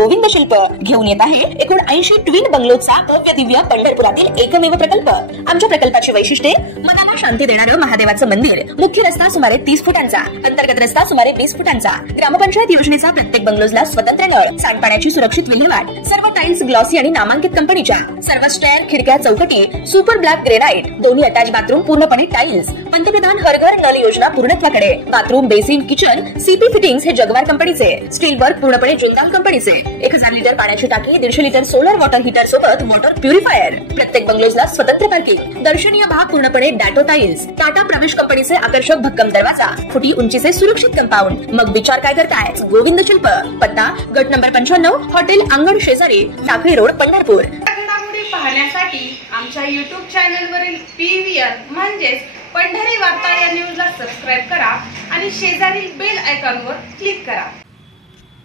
गोविंद शिल्प घेऊन येत आहे एकूण 80 ट्विन बंगलोचा भव्य दिव्य पंढरपुरातील एकमेव प्रकल्प। आमच्या प्रकल्पाची वैशिष्ट्ये मनाला शांती देणारं महादेवाचं मंदिर, मुख्य रस्ता सुमारे 30 फुटांचा, अंतर्गत रस्ता सुमारे 20 फुटांचा, ग्रामपंचायत योजनेचा प्रत्येक बंगलोजला स्वतंत्र नळ, सांडपाण्याची सुरक्षित विल्हेवाट, सर्व टाइल्स ग्लॉसी आणि नामांकित कंपनीच्या, सर्व स्टेअर, खिडक्या, चौकटी सुपर ब्लॅक ग्रेनाइट, दोन्ही अटॅच बाथरूम पूर्णपणे टाइल्स, पंतप्रधान हर घर नल योजना पूर्णत्वाकडे, bathroom, basin, kitchen CP fittings हे जगवार कंपनीचे, स्टील वर्क पूर्णपणे जुंदाल कंपनीचे, 1000 लिटर पाण्याची टाकी, 150 लिटर सोलर वॉटर हीटर सोबत वॉटर प्युरिफायर, प्रत्येक बंगलोजला स्वतंत्र पार्किंग, दर्शनीय भाग पूर्णपणे डॅटो टाइल्स, टाटा प्रवेश कंपनीचे आकर्षक भक्कम दरवाजा, फुटी उंचीचे सुरक्षित कंपाऊंड। मग विचार काय करताय? गोविंद शिल्प, पत्ता गट नंबर 95, हॉटेल अंगण शेजारी, टाकळी रोड, पंढरपूर। घडामोडी पाहण्यासाठी आमच्या YouTube चॅनलवरील PVR म्हणजेच पंढरी वार्ता या न्यूजला सबस्क्राइब करा आणि शेजारील बेल आयकॉनवर क्लिक करा।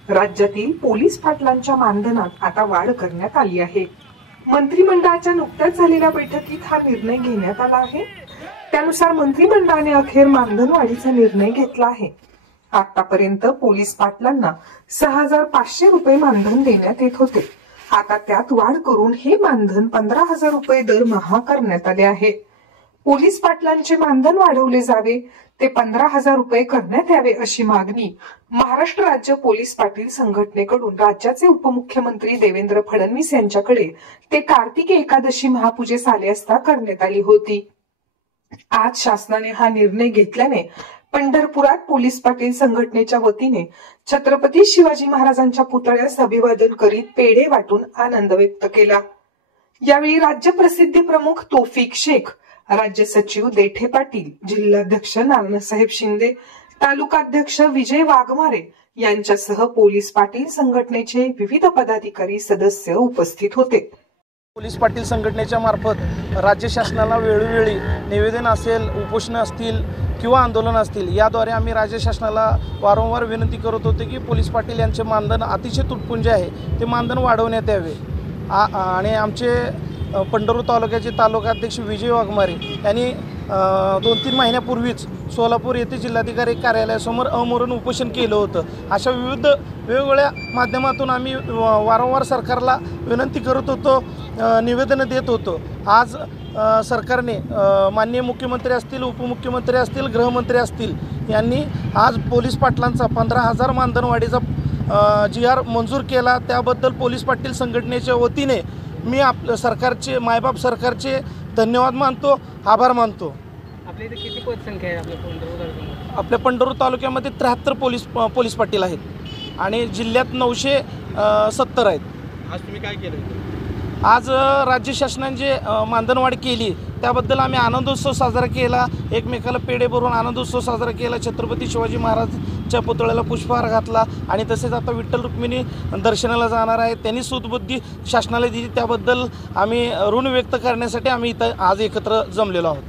राज्यातील पोलीस पाटलांच्या मानधनात आता वाढ करण्यात आली आहे। मंत्रिमंडळाच्या नुकत्याच झालेल्या बैठकीत हा निर्णय घेण्यात आला आहे। त्यानुसार मंत्रिमंडळाने अखेर मानधन वाढीचा निर्णय घेतला आहे। आतापर्यंत पोलीस पाटलांना 6500 रुपये मानधन देण्यात येत होते। आता त्यात वाढ करून हे मानधन 15000 रुपये दरमहा करण्यात आले आहे। पोलीस पाटलांचे मानधन वाढवले जावे, ते 15000 रुपये करण्यात यावे अशी मागणी महाराष्ट्र राज्य पोलीस पाटील संघटनेकडून राज्याचे उपमुख्यमंत्री देवेंद्र फडणवीस यांच्याकडे ते कार्तिकी एकादशी महापूजेस आले असता करण्यात आली होती। आज शासनाने हा निर्णय घेतल्याने पंढरपुरात पोलीस पाटील संघटनेच्या वतीने छत्रपती शिवाजी महाराजांच्या पुतळ्यास अभिवादन करीत पेढे वाटून आनंद व्यक्त केला। यावेळी राज्य प्रसिद्धी प्रमुख तौफिक शेख, राज्य सचिव देठे पाटील, जिल्हाध्यक्ष नानासाहेब शिंदे, तालुकाध्यक्ष विजय वाघमारे यांच्यासह पोलीस पाटील संघटनेचे विविध पदाधिकारी सदस्य उपस्थित होते। पोलीस पाटील संघटनेच्या मार्फत राज्य शासनाला वेळोवेळी निवेदन असेल, उपोषण असतील किंवा आंदोलन असतील, याद्वारे आम्ही राज्य शासनाला वारंवार विनंती करत होते की पोलीस पाटील यांचे मानधन अतिशय तुटपुंजे आहे, ते मानधन वाढवण्यात यावे। आणि आमचे पंढरपूर तालुक्याचे तालुकाध्यक्ष विजय वाघमारे यांनी 2-3 महिन्यापूर्वीच सोलापूर येथे जिल्हाधिकारी कार्यालयासमोर आमरण उपोषण केलं होतं। अशा विविध वेगवेगळ्या माध्यमातून आम्ही वारंवार सरकारला विनंती करत होतो, निवेदनं देत होतो। आज सरकारने माननीय मुख्यमंत्री असतील, उपमुख्यमंत्री असतील, गृहमंत्री असतील यांनी आज पोलीस पाटलांचा 15000 मानधन वाढीचा GR मंजूर केला। त्याबद्दल पोलीस पाटील संघटनेच्या वतीने मी सरकारचे, मायबाप सरकारचे धन्यवाद मानतो, आभार मानतो। आपल्या इथे किती पदसंख्या आहे आपल्या पंढरपूर तालुक्यामध्ये? आपल्या पंढरपूर तालुक्यामध्ये 73 पोलीस पाटील आहेत आणि जिल्ह्यात 970 आहेत। आज तुम्ही काय केलं? आज राज्य शासनाने जे मानधनवाढ केली त्याबद्दल आम्ही आनंदोत्सव साजरा केला, एकमेकाला पेढे भरून आनंदोत्सव साजरा केला, छत्रपती शिवाजी महाराजच्या पुतळ्याला पुष्पहार घातला आणि तसेच आता विठ्ठल रुक्मिणी दर्शनाला जाणार आहे, त्यांनी सुदबुद्धी शासनाला दिली, त्याबद्दल आम्ही ऋण व्यक्त करण्यासाठी आम्ही इथं आज एकत्र जमलेलो आहोत।